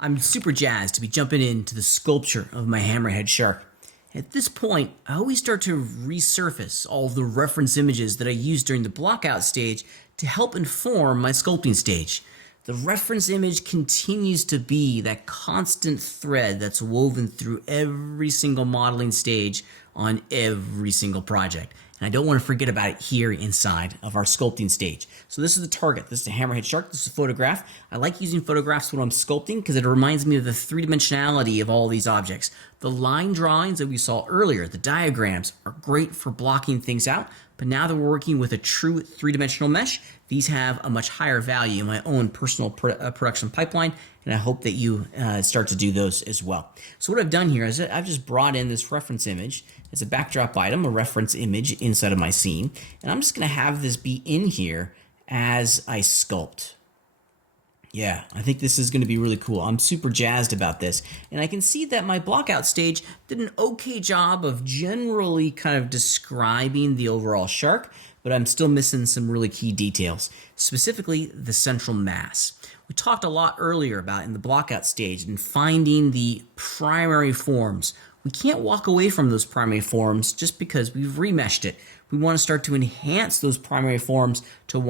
I'm super jazzed to be jumping into the sculpture of my hammerhead shark. At this point, I always start to resurface all of the reference images that I used during the blockout stage to help inform my sculpting stage. The reference image continues to be that constant thread that's woven through every single modeling stage on every single project. And I don't want to forget about it here inside of our sculpting stage. So this is the target. This is a hammerhead shark. This is a photograph. I like using photographs when I'm sculpting because it reminds me of the three-dimensionality of all these objects. The line drawings that we saw earlier, the diagrams, are great for blocking things out. But now that we're working with a true three-dimensional mesh, these have a much higher value in my own personal production pipeline, and I hope that you start to do those as well. So what I've done here is I've just brought in this reference image as a backdrop item, a reference image inside of my scene, and I'm just going to have this be in here as I sculpt. Yeah, I think this is going to be really cool. I'm super jazzed about this. And I can see that my blockout stage did an okay job of generally kind of describing the overall shark, but I'm still missing some really key details, specifically the central mass. We talked a lot earlier about in the blockout stage and finding the primary forms. We can't walk away from those primary forms just because we've remeshed it. We want to start to enhance those primary forms to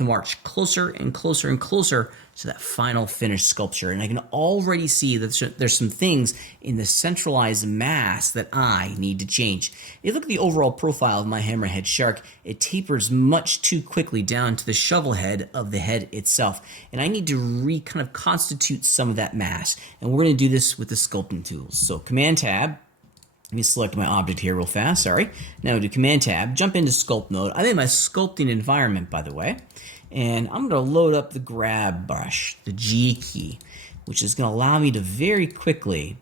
march closer and closer and closer to that final finished sculpture. And I can already see that there's some things in the centralized mass that I need to change. If you look at the overall profile of my hammerhead shark, it tapers much too quickly down to the shovel head of the head itself. And I need to kind of constitute some of that mass. And we're going to do this with the sculpting tools. So Command Tab. Let me select my object here real fast, sorry. Now do Command Tab, jump into sculpt mode. I'm in my sculpting environment, by the way. And I'm gonna load up the grab brush, the G key, which is gonna allow me to very quickly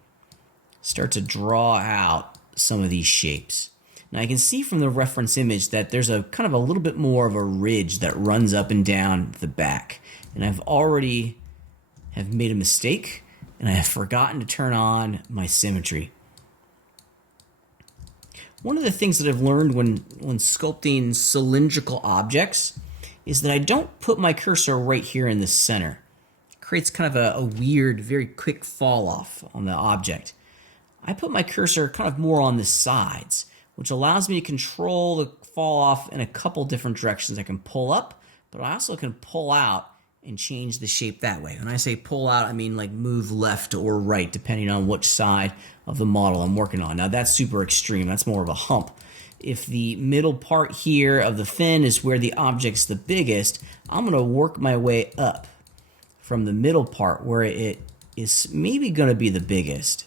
start to draw out some of these shapes. Now I can see from the reference image that there's a kind of a little bit more of a ridge that runs up and down the back. And I've already have made a mistake, and I have forgotten to turn on my symmetry. One of the things that I've learned when sculpting cylindrical objects is that I don't put my cursor right here in the center. It creates kind of a weird, very quick fall off on the object. I put my cursor kind of more on the sides, which allows me to control the fall off in a couple different directions. I can pull up, but I also can pull out and change the shape that way. When I say pull out, I mean like move left or right, depending on which side of the model I'm working on. Now that's super extreme, that's more of a hump. If the middle part here of the fin is where the object's the biggest, I'm gonna work my way up from the middle part where it is maybe gonna be the biggest.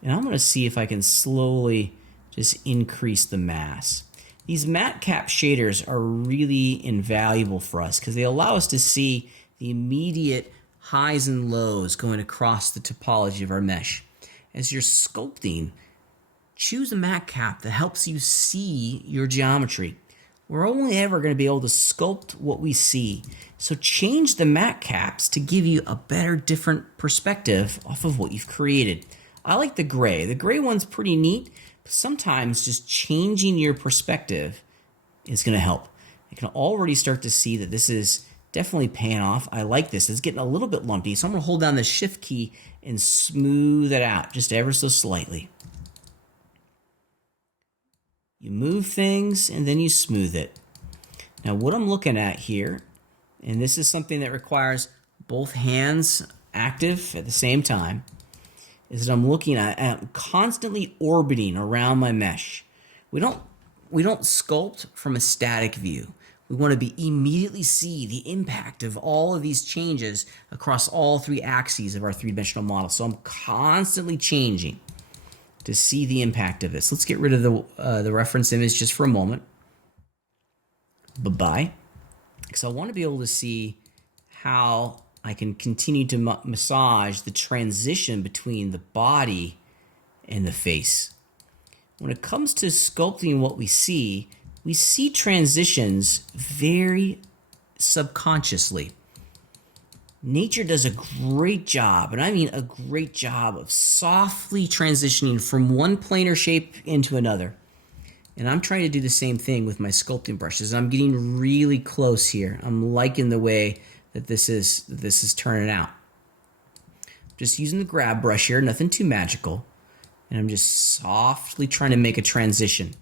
And I'm gonna see if I can slowly just increase the mass. These matte cap shaders are really invaluable for us because they allow us to see the immediate highs and lows going across the topology of our mesh. As you're sculpting, choose a matte cap that helps you see your geometry. We're only ever going to be able to sculpt what we see. So change the matte caps to give you a better, different perspective off of what you've created. I like the gray. The gray one's pretty neat. Sometimes just changing your perspective is going to help. I can already start to see that this is definitely paying off. I like this. It's getting a little bit lumpy, so I'm going to hold down the Shift key and smooth it out just ever so slightly. You move things and then you smooth it. Now what I'm looking at here, and this is something that requires both hands active at the same time, is that I'm looking at I'm constantly orbiting around my mesh. We don't sculpt from a static view. We want to immediately see the impact of all of these changes across all three axes of our three-dimensional model. So I'm constantly changing to see the impact of this. Let's get rid of the reference image just for a moment. Bye-bye. Because I want to be able to see how I can continue to massage the transition between the body and the face. When it comes to sculpting what we see transitions very subconsciously. Nature does a great job, and I mean a great job, of softly transitioning from one planar shape into another. And I'm trying to do the same thing with my sculpting brushes. I'm getting really close here. I'm liking the way that this is turning out. Just using the grab brush here, nothing too magical. And I'm just softly trying to make a transition.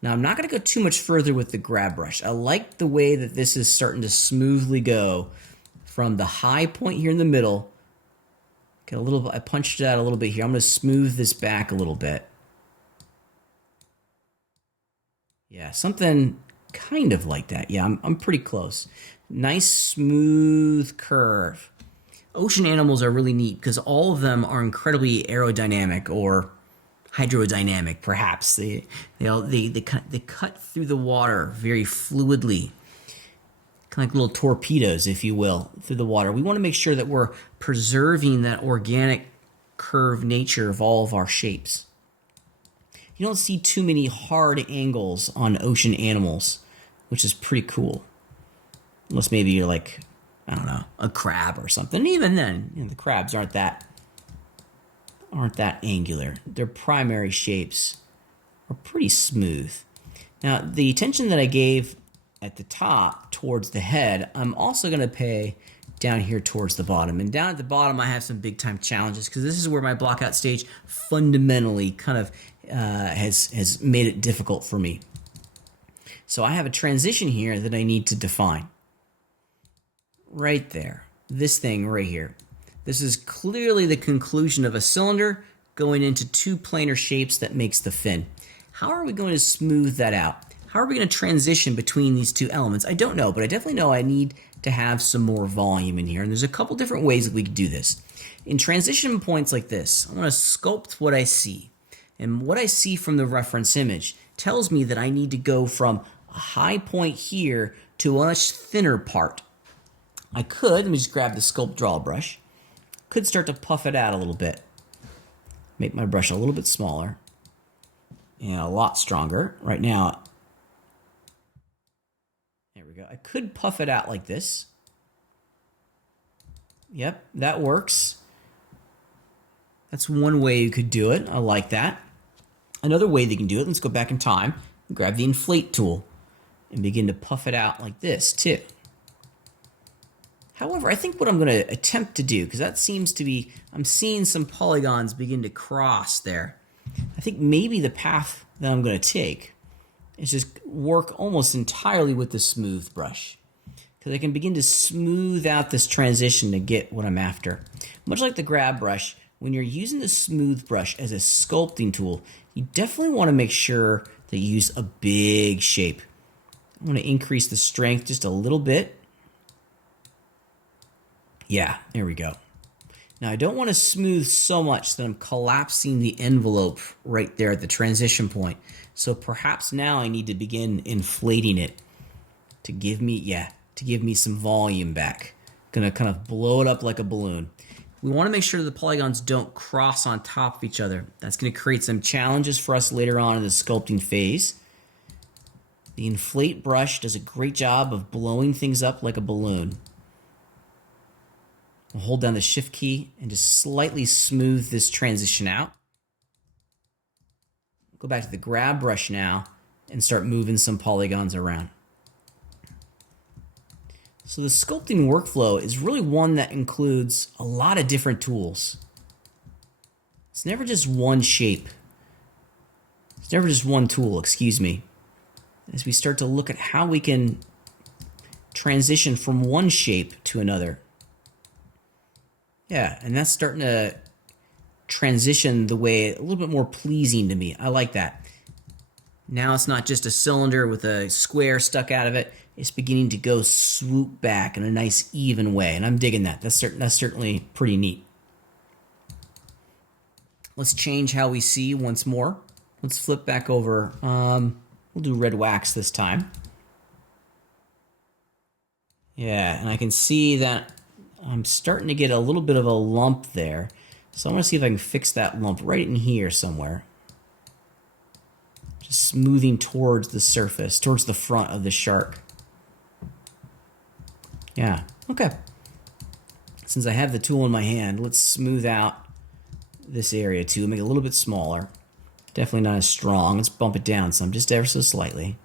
Now, I'm not going to go too much further with the grab brush. I like the way that this is starting to smoothly go from the high point here in the middle. Get a little, I punched it out a little bit here. I'm going to smooth this back a little bit. Yeah, something kind of like that. Yeah, I'm pretty close. Nice smooth curve. Ocean animals are really neat because all of them are incredibly aerodynamic or hydrodynamic, perhaps. They cut through the water very fluidly, kind of like little torpedoes, if you will, through the water. We want to make sure that we're preserving that organic curved nature of all of our shapes. You don't see too many hard angles on ocean animals, which is pretty cool. Unless maybe you're like, I don't know, a crab or something. And even then, the crabs aren't that angular. Their primary shapes are pretty smooth. Now, the attention that I gave at the top towards the head, I'm also going to pay down here towards the bottom. And down at the bottom, I have some big time challenges because this is where my blockout stage fundamentally kind of has made it difficult for me. So I have a transition here that I need to define. Right there. This thing right here. This is clearly the conclusion of a cylinder going into two planar shapes that makes the fin. How are we going to smooth that out? How are we going to transition between these two elements? I don't know, but I definitely know I need to have some more volume in here. And there's a couple different ways that we could do this. In transition points like this, I want to sculpt what I see. And what I see from the reference image tells me that I need to go from a high point here to a much thinner part. I could, let me just grab the Sculpt Draw brush, could start to puff it out a little bit. Make my brush a little bit smaller and a lot stronger. Right now, there we go. I could puff it out like this. Yep, that works. That's one way you could do it. I like that. Another way that you can do it, let's go back in time and grab the inflate tool and begin to puff it out like this too. However, I think what I'm going to attempt to do, because that seems to be, I'm seeing some polygons begin to cross there. I think maybe the path that I'm going to take is just work almost entirely with the smooth brush. Because I can begin to smooth out this transition to get what I'm after. Much like the grab brush, when you're using the smooth brush as a sculpting tool, you definitely want to make sure that you use a big shape. I'm going to increase the strength just a little bit. Yeah, there we go. Now I don't want to smooth so much that I'm collapsing the envelope right there at the transition point. So perhaps now I need to begin inflating it to give me some volume back. Gonna kind of blow it up like a balloon. We want to make sure that the polygons don't cross on top of each other. That's going to create some challenges for us later on in the sculpting phase. The inflate brush does a great job of blowing things up like a balloon. I'll hold down the shift key and just slightly smooth this transition out. Go back to the grab brush now and start moving some polygons around. So the sculpting workflow is really one that includes a lot of different tools. It's never just one shape. It's never just one tool, excuse me. As we start to look at how we can transition from one shape to another. Yeah, and that's starting to transition the way a little bit more pleasing to me. I like that. Now it's not just a cylinder with a square stuck out of it. It's beginning to go swoop back in a nice even way, and I'm digging that. That's certainly pretty neat. Let's change how we see once more. Let's flip back over. We'll do red wax this time. Yeah, and I can see that I'm starting to get a little bit of a lump there. So I'm going to see if I can fix that lump right in here somewhere. Just smoothing towards the surface, towards the front of the shark. Yeah, okay. Since I have the tool in my hand, let's smooth out this area too, make it a little bit smaller. Definitely not as strong. Let's bump it down some, just ever so slightly.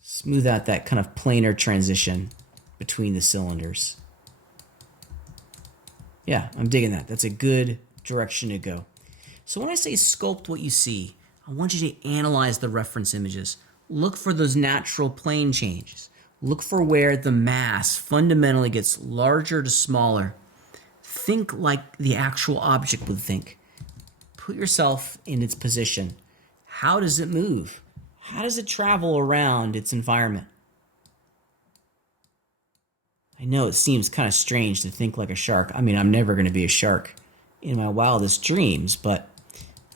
Smooth out that kind of planar transition between the cylinders. Yeah, I'm digging that. That's a good direction to go. So when I say sculpt what you see, I want you to analyze the reference images. Look for those natural plane changes. Look for where the mass fundamentally gets larger to smaller. Think like the actual object would think. Put yourself in its position. How does it move? How does it travel around its environment? I know it seems kind of strange to think like a shark. I mean, I'm never going to be a shark in my wildest dreams, but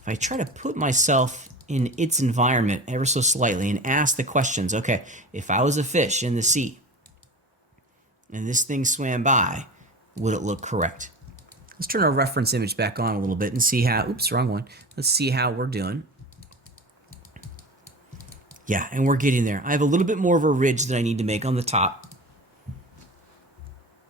if I try to put myself in its environment ever so slightly and ask the questions, okay, if I was a fish in the sea and this thing swam by, would it look correct? Let's turn our reference image back on a little bit and see how, oops, wrong one. Let's see how we're doing. Yeah, and we're getting there. I have a little bit more of a ridge that I need to make on the top.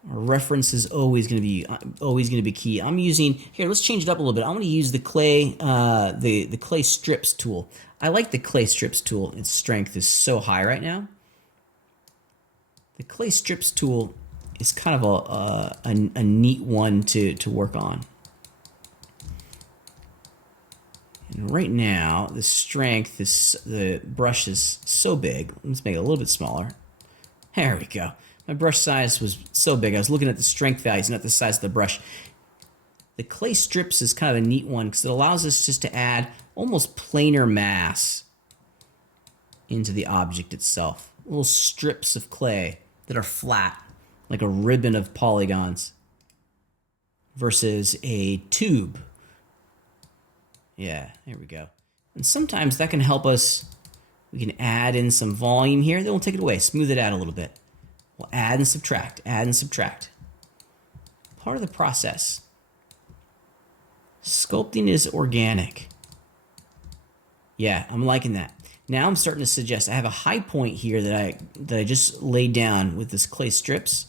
Our reference is always going to be key. I'm using here. Let's change it up a little bit. I'm going to use the clay the clay strips tool. I like the clay strips tool. Its strength is so high right now. The clay strips tool is kind of a neat one to work on. And right now, the strength is the brush is so big. Let's make it a little bit smaller. There we go. My brush size was so big, I was looking at the strength values, not the size of the brush. The clay strips is kind of a neat one because it allows us just to add almost planar mass into the object itself. Little strips of clay that are flat, like a ribbon of polygons, versus a tube. Yeah, there we go. And sometimes that can help us. We can add in some volume here, then we'll take it away, smooth it out a little bit. We'll add and subtract, add and subtract. Part of the process. Sculpting is organic. Yeah, I'm liking that. Now I'm starting to suggest I have a high point here that I just laid down with this clay strips.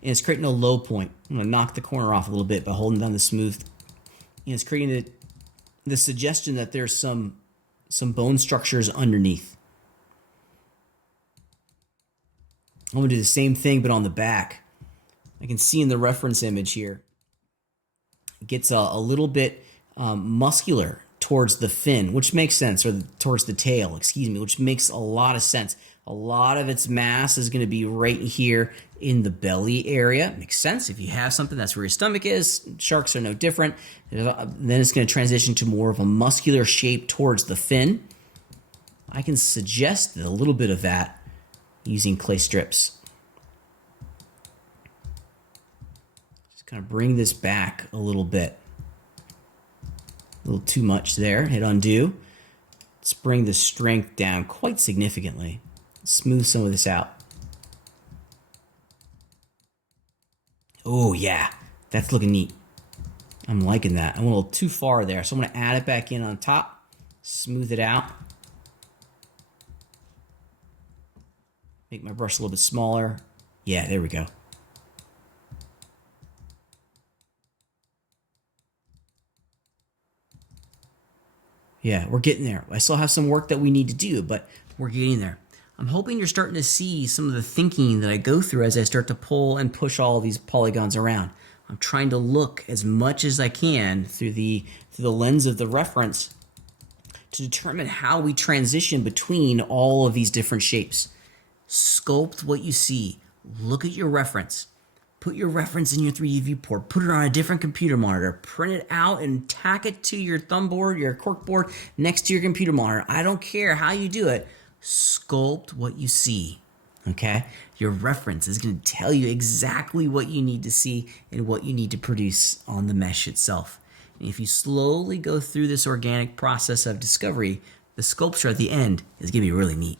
And it's creating a low point. I'm gonna knock the corner off a little bit by holding down the smooth. And it's creating the suggestion that there's some bone structures underneath. I'm going to do the same thing, but on the back. I can see in the reference image here, it gets a little bit muscular towards the fin, which makes sense, or towards the tail, excuse me, which makes a lot of sense. A lot of its mass is going to be right here in the belly area. Makes sense. If you have something, that's where your stomach is. Sharks are no different. Then it's going to transition to more of a muscular shape towards the fin. I can suggest a little bit of that using clay strips. Just kind of bring this back a little bit. A little too much there. Hit undo. Let's bring the strength down quite significantly. Smooth some of this out. Oh yeah, that's looking neat. I'm liking that. I went a little too far there, so I'm going to add it back in on top. Smooth it out. Make my brush a little bit smaller. Yeah, there we go. Yeah, we're getting there. I still have some work that we need to do, but we're getting there. I'm hoping you're starting to see some of the thinking that I go through as I start to pull and push all of these polygons around. I'm trying to look as much as I can through the lens of the reference to determine how we transition between all of these different shapes. Sculpt what you see. Look at your reference. Put your reference in your 3D viewport. Put it on a different computer monitor. Print it out and tack it to your thumb board, your cork board, next to your computer monitor. I don't care how you do it. Sculpt what you see. Okay? Your reference is going to tell you exactly what you need to see and what you need to produce on the mesh itself. And if you slowly go through this organic process of discovery, the sculpture at the end is going to be really neat.